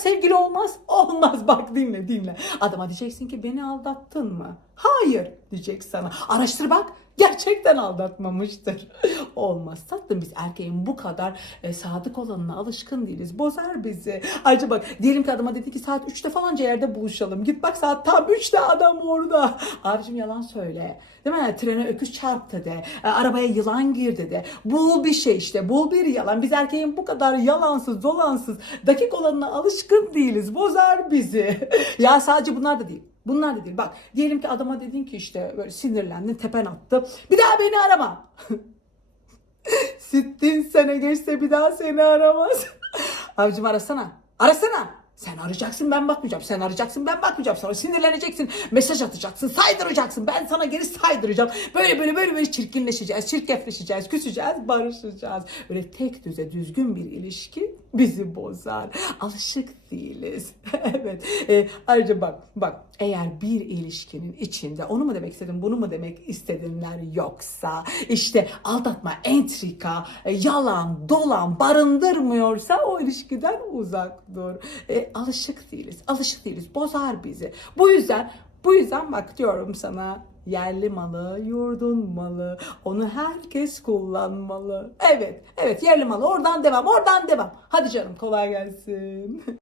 sevgili olmaz. Olmaz bak dinle dinle. Adama diyeceksin ki beni aldattın mı? Hayır diyecek sana. Araştır bak gerçekten aldatmamıştır. Olmaz tatlım biz erkeğin bu kadar e, sadık olanına alışkın değiliz. Bozar bizi. Ayrıca bak diyelim ki adama dedi ki saat 3'te falanca yerde buluşalım. Git bak saat tam 3'te adam orada. Abicim yalan söyle. Değil mi? Trene öküz çarptı de. E, arabaya yılan girdi de. Bul bir şey işte. Bul bir yalan. Biz erkeğin bu kadar yalansız, dolansız, dakik olanına alışkın değiliz. Bozar bizi. ya sadece bunlar da değil. Bunlar da değil. Bak diyelim ki adama dedin ki işte böyle sinirlendin tepen attı. Bir daha beni arama. Sittin sene geçse bir daha seni aramaz. Abicim arasana. Arasana. Sen arayacaksın ben bakmayacağım. Sen arayacaksın ben bakmayacağım. Sonra sinirleneceksin. Mesaj atacaksın. Saydıracaksın. Ben sana geri saydıracağım. Böyle böyle böyle böyle çirkinleşeceğiz. Çirkefleşeceğiz. Küseceğiz. Barışacağız. Öyle tek düze düzgün bir ilişki bizi bozar. Alışık değiliz. evet. E, ayrıca bak bak eğer bir ilişkinin içinde onu mu demek istedim bunu mu demek istedinler yoksa işte aldatma, entrika, e, yalan, dolan barındırmıyorsa o ilişkiden uzak dur. E, alışık değiliz. Alışık değiliz. Bozar bizi. Bu yüzden bu yüzden bak diyorum sana yerli malı, yurdun malı. Onu herkes kullanmalı. Evet, evet yerli malı. Oradan devam, oradan devam. Hadi canım kolay gelsin.